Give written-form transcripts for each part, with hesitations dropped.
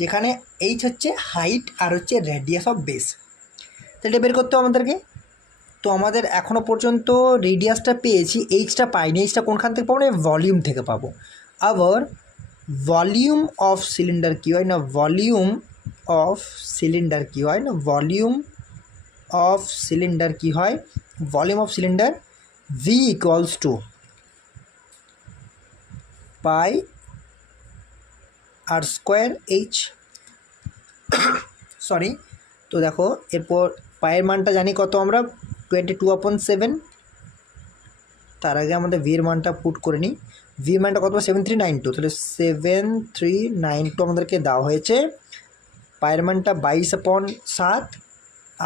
যেখানে এইচ হচ্ছে হাইট আর হচ্ছে রেডিয়াস অফ বেস। তো এটা বের করতে হবে আমাদেরকে। তো আমাদের এখনও পর্যন্ত রেডিয়াসটা পেয়েছি, এইচটা পাইনি। এইচটা কোনখান থেকে পাবো না, ভলিউম থেকে পাবো। আবার ভলিউম অফ সিলিন্ডার কী হয় না, ভলিউম অফ সিলিন্ডার কী হয় না, ভলিউম অফ সিলিন্ডার কী হয়, volume of cylinder V equals to pi R square H. Sorry, তো দেখো এরপর পায়ের মানটা জানি কত আমরা, 22/7। তার আগে আমাদের ভির মানটা পুট করে নিই। ভি মানটা কত, 7392। তাহলে 7392 আমাদেরকে দেওয়া হয়েছে। পায়ের মানটা 22/7,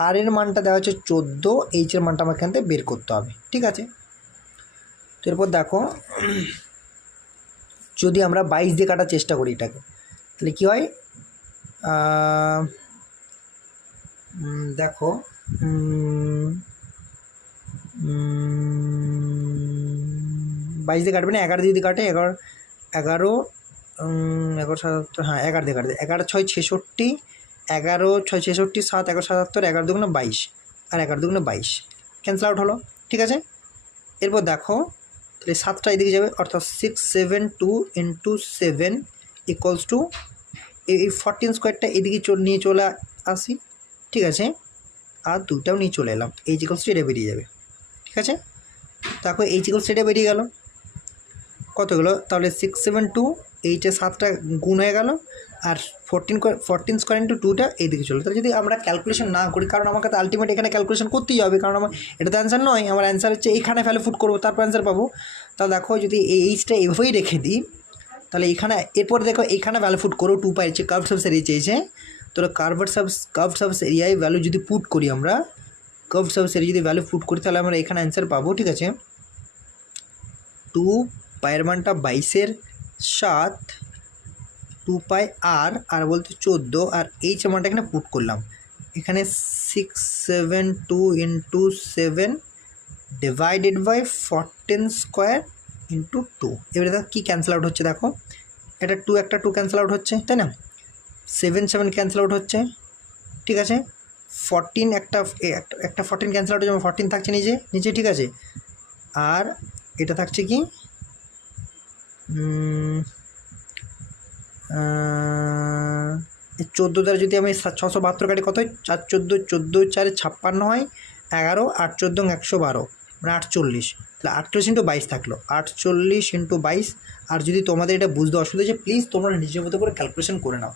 আর এর মানটা দেওয়া হচ্ছে 14, এইচের মানটা আমার এখান থেকে বের করতে হবে। ঠিক আছে, তো এরপর দেখো যদি আমরা 22 দিয়ে কাটার চেষ্টা করি এটাকে, তাহলে কী হয়, দেখো 22 দিয়ে কাটবে না, 11 দিয়ে কাটে, 11 11 7, হ্যাঁ 11 দিয়ে কাটবে। 11 6 66, 11 6 66, 7 11 77, 11 দুগুণে 22, আর 11 দুগুণে 22, ক্যান্সেল আউট হলো। ঠিক আছে, এরপর দেখো তাহলে 7টা এদিকে যাবে, অর্থাৎ 672 × 7 ইকুয়ালস টু এই 14 স্কোয়ারটা এদিকে নিয়ে চলে আসি। ঠিক আছে, আর দুটাও নিয়ে চলে এলাম, এইচ ইকুয়ালস টু এটা বেরিয়ে যাবে। ঠিক আছে, তারপর এইচ ইকুয়ালস টু এটা বেরিয়ে গেল, কত গেলো তাহলে 672, এইটে 7টা গুণ হয়ে গেল, আর 14 স্কোয়ার × 2টা এইদিকে চলো। তাহলে যদি আমরা ক্যালকুলেশন না করি, কারণ আমাকে তো আলটিমেট এখানে ক্যালকুলেশন করতেই হবে, কারণ আমার এটা তো অ্যান্সার নয়, আমার অ্যান্সার হচ্ছে এইখানে ভ্যালু পুট করবো, তারপর অ্যান্সার পাবো। তাহলে দেখো যদি এই এইচটা এভাবেই রেখে দিই, তাহলে এখানে এরপর দেখো এখানে ভ্যালু পুট করো, 2 পাইছে, কার্ভ সাবস এরিয়া চেয়েছে। তো কার্ভ সাবস এরিয়ায় ভ্যালু যদি পুট করি আমরা, কার্ভ সাবস এরিয়া যদি ভ্যালু পুট করি, তাহলে আমরা এখানে অ্যান্সার পাবো। ঠিক আছে, 2 পায়ের মানটা 22/7, 2 পাই আর বলতে 14, আর এইচ মানটা এখানে পুট করলাম, এখানে 672 × 7 ডিভাইডেড বাই 14 স্কোয়ার × 2। এবারে দেখো কী ক্যান্সেল আউট হচ্ছে, দেখো এটা 2 একটা 2 ক্যান্সেল আউট হচ্ছে, তাই না, 7 7 ক্যান্সেল আউট হচ্ছে। ঠিক আছে, 14 একটা 14 ক্যান্সেল আউট হচ্ছে, 14 থাকছে নিচে। ঠিক আছে, আর এটা থাকছে কি 14 দ্বারা যদি আমি 672 কাটি, কত হয়, 4 14 14 4 56 হয়, 11 8 14 112, মানে 48। তাহলে 48 × 22 থাকলো, 48 × 22। আর যদি তোমাদের এটা বুঝতে অসুবিধা হচ্ছে, প্লিজ তোমরা নিজের মতো করে ক্যালকুলেশন করে নাও।